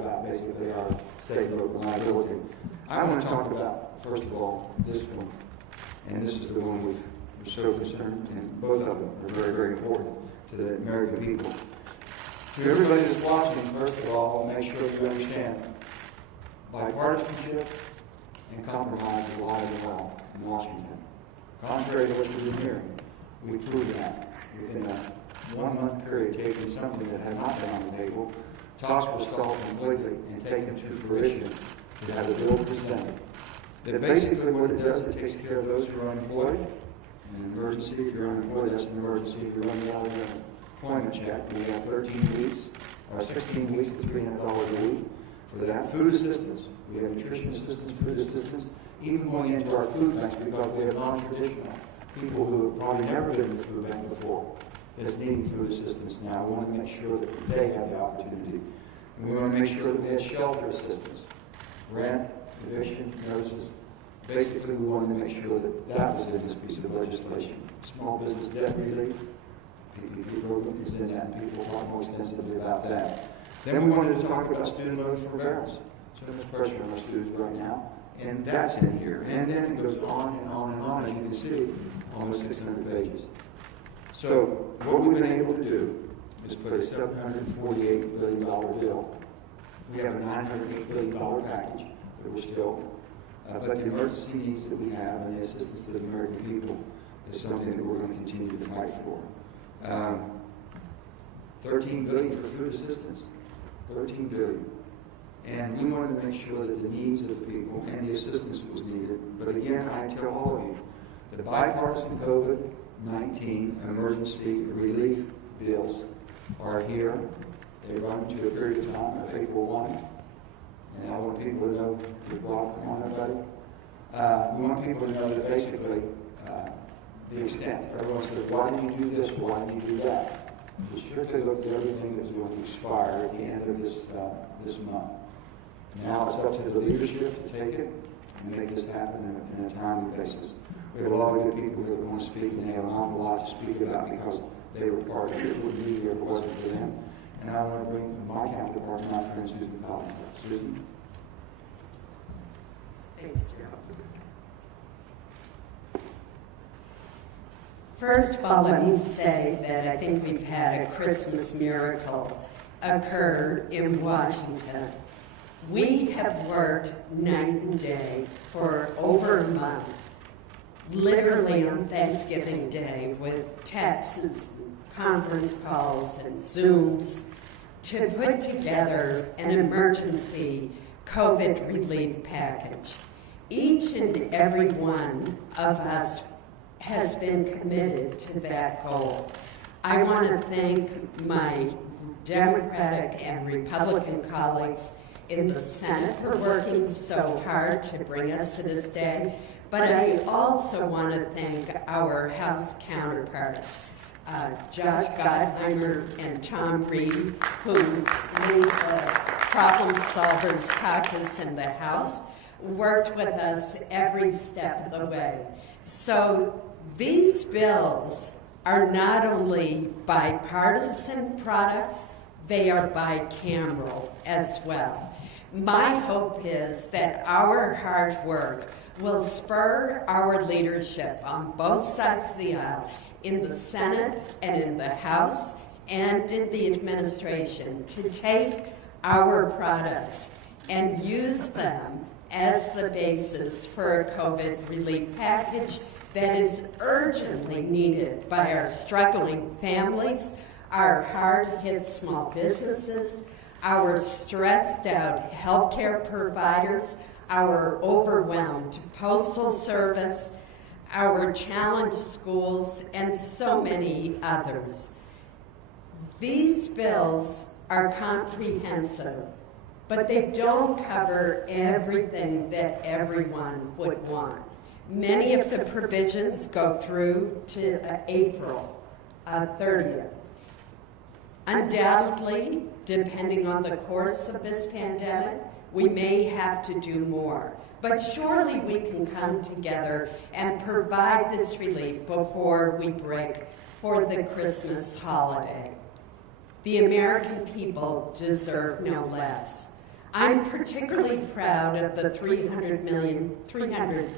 about basically our state and local liability. I want to talk about, first of all, this one. And this is the one we're so concerned, and both of them are very, very important to the American people. To everybody that's watching, first of all, make sure you understand bipartisanship and compromise is alive and well in Washington. Contrary to what you've been hearing, we've proven that within a 1 month period, taking something that had not been on the table, talks were stalled completely and taken to fruition to have a bill presented. That basically what it does, it takes care of those who are unemployed. In an emergency, if you're unemployed, that's an emergency. If you're running out of your employment check, we have 13 weeks, or 16 weeks at $300 a week for that. Food assistance, we have nutrition assistance, food assistance, even going into our food banks because we have non-traditional people who have probably never been in the food bank before that's needing food assistance now. We want to make sure that they have the opportunity. And we want to make sure that we have shelter assistance, rent, eviction notices. Basically, we wanted to make sure that that was in this piece of legislation. Small business debt relief, PPP program is in that, and people will talk more extensively about that. Then we wanted to talk about student loan forbearance. So much pressure on our students right now, and that's in here. And then it goes on and on and on, as you can see, almost 600 pages. So what we've been able to do is put a $748 billion bill. We have a $908 billion package that we're still, but the emergency needs that we have and the assistance to the American people is something that we're going to continue to fight for. $13 billion for food assistance, $13 billion. And we wanted to make sure that the needs of the people and the assistance was needed. But again, I tell all of you, the bipartisan COVID-19 emergency relief bills are here. They run to a period of time of April 1. And I want people to know, come on everybody. We want people to know that basically the extent. Everyone says, why did you do this? Why did you do that? We strictly looked at everything that was going to expire at the end of this month. Now it's up to the leadership to take it and make this happen in a timely basis. We have a lot of good people here that want to speak, and they have an awful lot to speak about because they were part of it. It wouldn't be here if it wasn't for them. And I want to bring my counterpart, my friend Susan Collins. Susan. Thanks, Gerald. First of all, let me say that I think we've had a Christmas miracle occur in Washington. We have worked night and day for over a month, literally on Thanksgiving Day, with texts, conference calls, and Zooms to put together an emergency COVID relief package. Each and every one of us has been committed to that goal. I want to thank my Democratic and Republican colleagues in the Senate for working so hard to bring us to this day, but I also want to thank our House counterparts, Josh Gottheimer and Tom Reed, who lead the Problem Solvers Caucus in the House, worked with us every step of the way. So these bills are not only bipartisan products, they are bicameral as well. My hope is that our hard work will spur our leadership on both sides of the aisle, in the Senate and in the House and in the administration, to take our products and use them as the basis for a COVID relief package that is urgently needed by our struggling families, our hard-hit small businesses, our stressed-out healthcare providers, our overwhelmed postal service, our challenged schools, and so many others. These bills are comprehensive, but they don't cover everything that everyone would want. Many of the provisions go through to April 30th. Undoubtedly, depending on the course of this pandemic, we may have to do more. But surely we can come together and provide this relief before we break for the Christmas holiday. The American people deserve no less. I'm particularly proud of the $300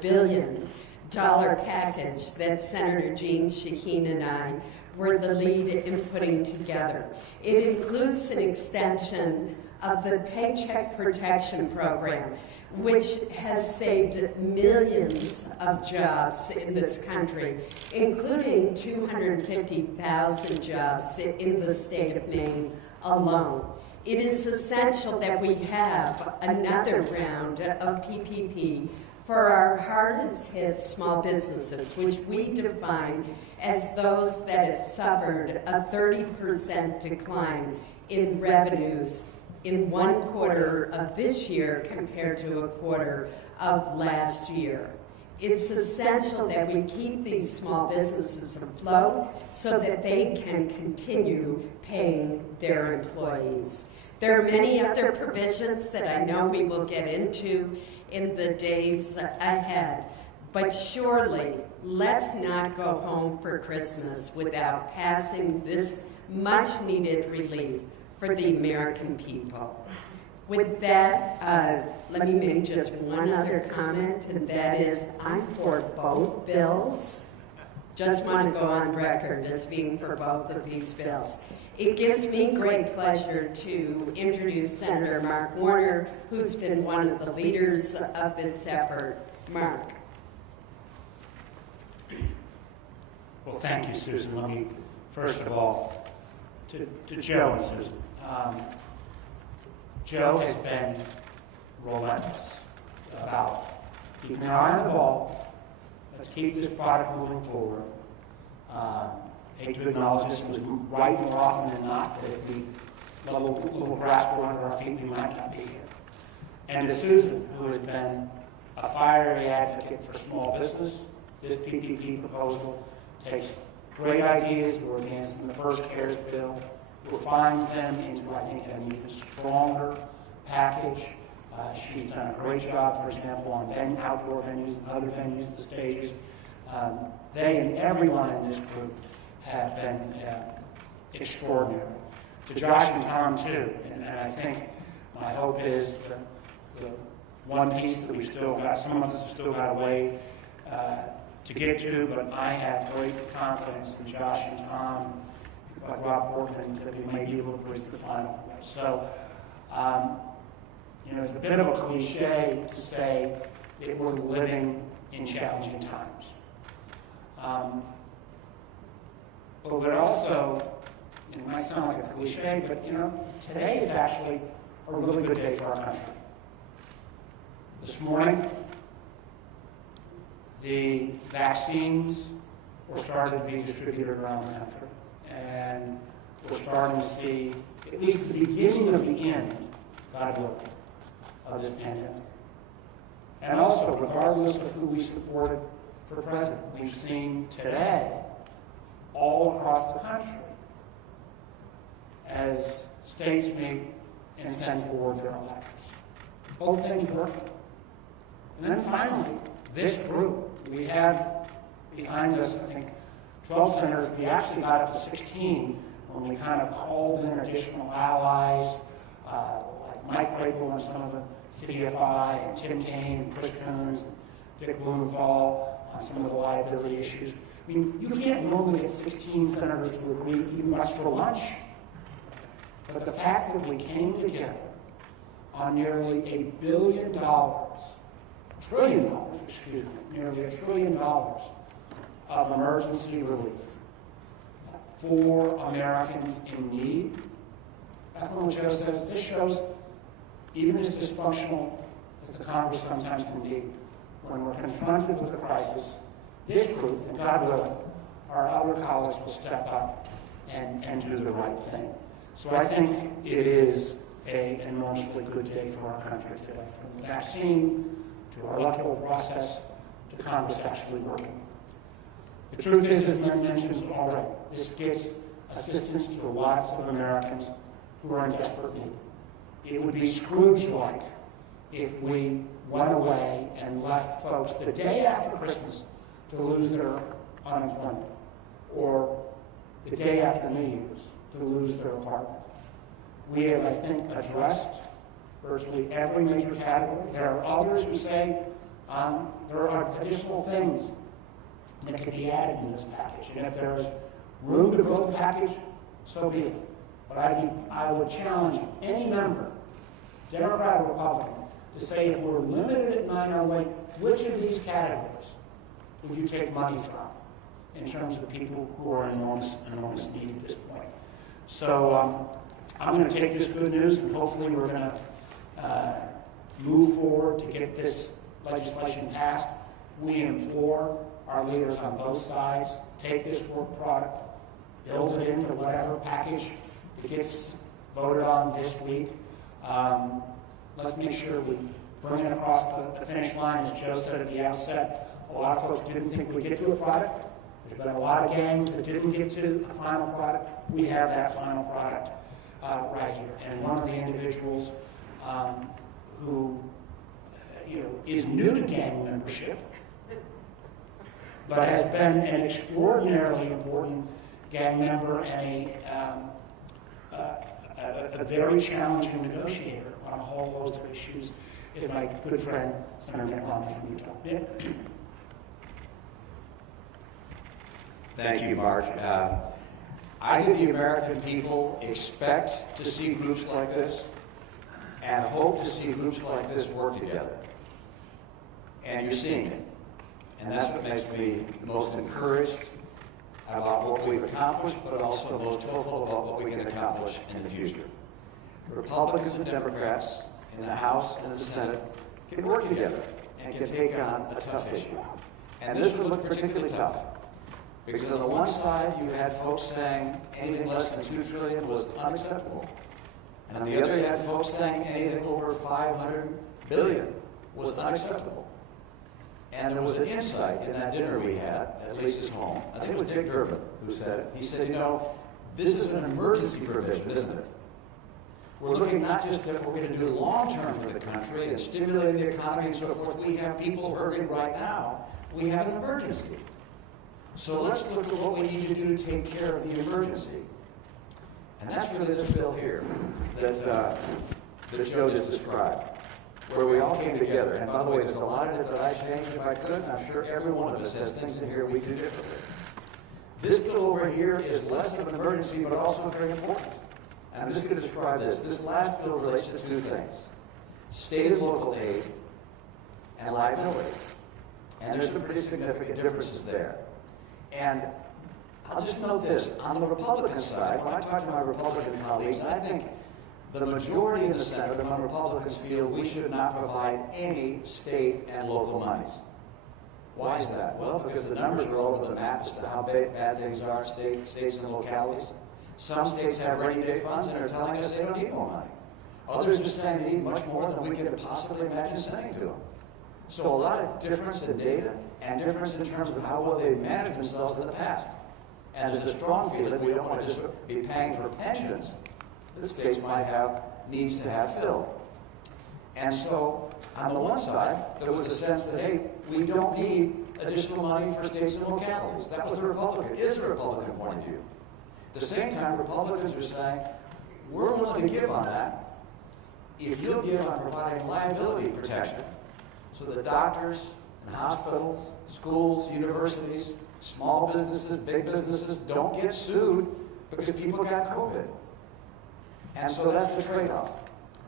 billion package that Senator Jean Shaheen and I were the lead in putting together. It includes an extension of the Paycheck Protection Program, which has saved millions of jobs in this country, including 250,000 jobs in the state of Maine alone. It is essential that we have another round of PPP for our hardest hit small businesses, which we define as those that have suffered a 30% decline in revenues in one quarter of this year compared to a quarter of last year. It's essential that we keep these small businesses afloat so that they can continue paying their employees. There are many other provisions that I know we will get into in the days ahead, but surely let's not go home for Christmas without passing this much-needed relief for the American people. With that, let me make just one other comment, and that is I'm for both bills. Just want to go on record as being for both of these bills. It gives me great pleasure to introduce Senator Mark Warner, who's been one of the leaders of this effort. Mark. Well, thank you, Susan. Let me, first of all, to Joe and Susan. Joe has been relentless about keeping an eye on the ball. Let's keep this product moving forward. Hate to acknowledge this, it was right more often than not that if we let a little grass grow under our feet, we might not be here. And to Susan, who has been a fiery advocate for small business, this PPP proposal takes great ideas. We're advancing the first CARES bill, refines them into, I think, an even stronger package. She's done a great job, for example, on outdoor venues and other venues, the stages. They and everyone in this group have been extraordinary. To Josh and Tom, too, and I think my hope is the one piece that we've still got, some of us have still got a way to get to, but I have great confidence in Josh and Tom, like Rob Portman, that we may be able to bridge the final. So, it's a bit of a cliche to say that we're living in challenging times. But we're also, it might sound like a cliche, but today is actually a really good day for our country. This morning, the vaccines were starting to be distributed around the country. And we're starting to see at least the beginning of the end, God willing, of this pandemic. And also, regardless of who we supported for president, we've seen today, all across the country, as states meet and send forward their electors. Both things working. And then finally, this group, we have behind us, I think, 12 senators. We actually got up to 16 when we kind of called in additional allies, like Mike Crable and some of the CDFI, and Tim Kaine, and Chris Coons, and Dick Blumenthal on some of the liability issues. I mean, you can't normally get 16 senators to agree even much for lunch. But the fact that we came together on nearly $1 billion, nearly $1 trillion of emergency relief for Americans in need. Back when Joe says, this shows even as dysfunctional as the Congress sometimes can be, when we're confronted with a crisis, this group, and God willing, our other colleagues will step up and do the right thing. So I think it is an enormously good day for our country today, from the vaccine to our electoral process to Congress actually working. The truth is, as Mary mentioned already, this gets assistance to lots of Americans who are in desperate need. It would be Scrooge-like if we went away and left folks the day after Christmas to lose their unemployment, or the day after New Year's to lose their apartment. We have, I think, addressed virtually every major category. There are others who say there are additional things that could be added in this package. And if there's room to grow the package, so be it. But I would challenge any member, Democrat or Republican, to say if we're limited at 908, which of these categories would you take money from in terms of the people who are in enormous need at this point? So I'm going to take this good news, and hopefully we're going to move forward to get this legislation passed. We implore our leaders on both sides, take this work product, build it into whatever package that gets voted on this week. Let's make sure we bring it across the finish line. As Joe said at the outset, a lot of folks didn't think we'd get to a product. There's been a lot of gangs that didn't get to a final product. We have that final product right here. And one of the individuals who is new to gang membership, but has been an extraordinarily important gang member and a very challenging negotiator on a whole host of issues, is my good friend, Senator Mitt Romney from Utah. Mitt? Thank you, Mark. I think the American people expect to see groups like this and hope to see groups like this work together. And you're seeing it. And that's what makes me most encouraged about what we've accomplished, but also most hopeful about what we can accomplish in the future. Republicans and Democrats in the House and the Senate can work together and can take on a tough issue. And this would look particularly tough, because on the one side you had folks saying anything less than $2 trillion was unacceptable. And on the other you had folks saying anything over $500 billion was unacceptable. And there was an insight in that dinner we had at Lisa's home. I think it was Dick Durbin who said it. He said, this is an emergency provision, isn't it? We're looking not just at what we're going to do long-term for the country and stimulating the economy and so forth. We have people hurting right now. We have an emergency. So let's look at what we need to do to take care of the emergency. And that's really this bill here that Joe just described, where we all came together. And by the way, there's a lot of it that I changed if I could, and I'm sure every one of us has things in here we do differently. This bill over here is less of an emergency, but also very important. And I'm just going to describe this. This last bill relates to two things: state and local aid and liability. And there's some pretty significant differences there. And I'll just note this. On the Republican side, when I talk to my Republican colleagues, I think the majority in the Senate among Republicans feel we should not provide any state and local monies. Why is that? Well, because the numbers are all over the map as to how bad things are in states and localities. Some states have rainy day funds and are telling us they don't need more money. Others are saying they need much more than we could possibly imagine sending to them. So a lot of difference in data and difference in terms of how well they've managed themselves in the past. And there's a strong feeling we don't want to just be paying for pensions that states might have needs to have filled. And so on the one side, there was the sense that, hey, we don't need additional money for states and localities. That was the Republican, is the Republican point of view. At the same time, Republicans are saying, we're willing to give on that if you'll give on providing liability protection so that doctors and hospitals, schools, universities, small businesses, big businesses don't get sued because people got COVID. And so that's the trade-off.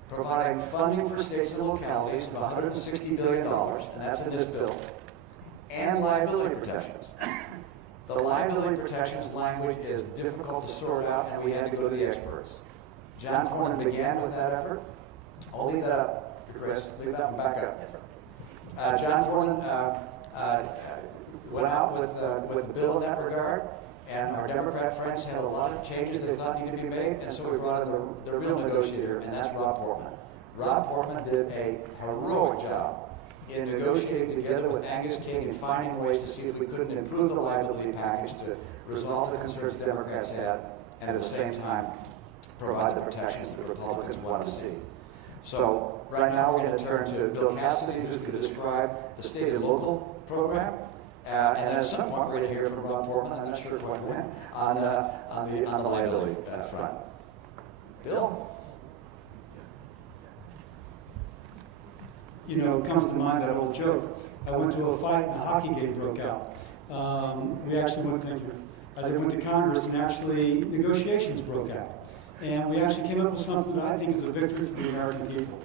Providing funding for states and localities of $160 billion, and that's in this bill, and liability protections. The liability protections language is difficult to sort out, and we had to go to the experts. John Cornyn began with that effort. I'll leave that up, Chris. Leave that one back up. John Cornyn went out with the bill in that regard, and our Democrat friends had a lot of changes they thought needed to be made, and so we brought in the real negotiator, and that's Rob Portman. Rob Portman did a heroic job in negotiating together with Angus King and finding ways to see if we couldn't improve the liability package to resolve the concerns the Democrats had, and at the same time provide the protections that the Republicans want to see. So right now we're going to turn to Bill Cassidy, who's going to describe the state and local program. And then at some point we're going to hear from Rob Portman, I'm not sure quite when, on the liability front. Bill? comes to mind that old joke. I went to a fight and a hockey game broke out. We actually went to Congress and actually negotiations broke out. And we actually came up with something that I think is a victory for the American people.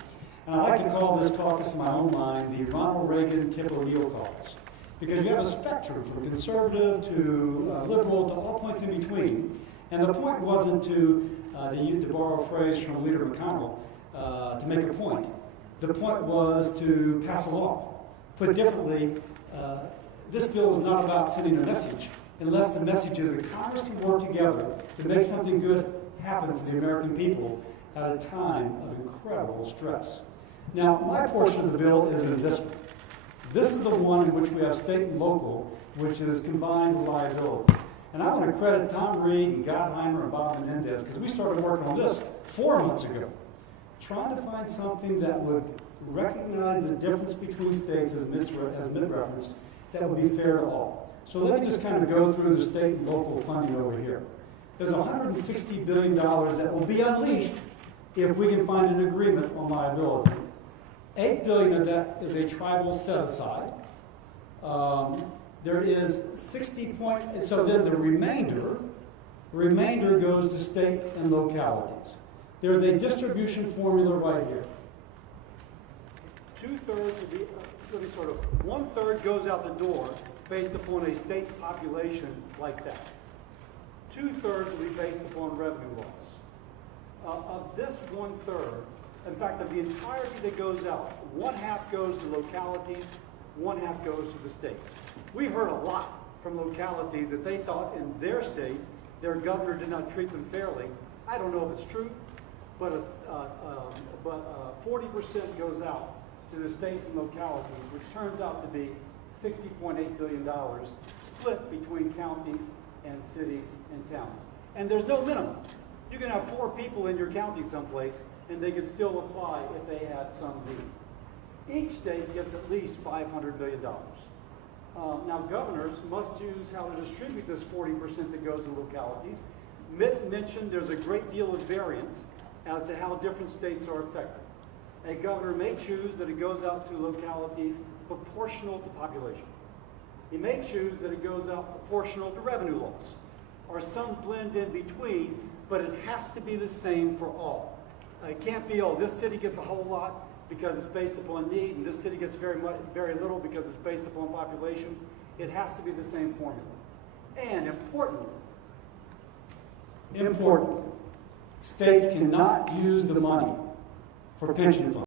And I like to call this caucus in my own mind the Ronald Reagan Tip O'Neill caucus. Because you have a spectrum from conservative to liberal to all points in between. And the point wasn't to borrow a phrase from Leader McConnell, to make a point. The point was to pass a law. Put differently, this bill is not about sending a message, unless the message is that Congress can work together to make something good happen for the American people at a time of incredible stress. Now, my portion of the bill is in this one. This is the one in which we have state and local, which is combined liability. And I want to credit Tom Reed and Gottheimer and Bob Menendez, because we started working on this 4 months ago, trying to find something that would recognize the difference between states, as Mitt referenced, that would be fair to all. So let me just kind of go through the state and local funding over here. There's $160 billion that will be unleashed if we can find an agreement on liability. $8 billion of that is a tribal set-aside. There is 60 so then the remainder goes to state and localities. There's a distribution formula right here. 1/3 goes out the door based upon a state's population like that. 2/3 will be based upon revenue loss. Of this 1/3, in fact, of the entirety that goes out, 1/2 goes to localities, 1/2 goes to the states. We heard a lot from localities that they thought in their state their governor did not treat them fairly. I don't know if it's true, but 40% goes out to the states and localities, which turns out to be $60.8 billion split between counties and cities and towns. And there's no minimum. You can have 4 people in your county someplace, and they could still apply if they had some need. Each state gets at least $500 million. Now, governors must choose how to distribute this 40% that goes to localities. Mitt mentioned there's a great deal of variance as to how different states are affected. A governor may choose that it goes out to localities proportional to population. He may choose that it goes out proportional to revenue loss, or some blend in between, but it has to be the same for all. It can't be, this city gets a whole lot because it's based upon need, and this city gets very little because it's based upon population. It has to be the same formula. And importantly, states cannot use the money for pension funds.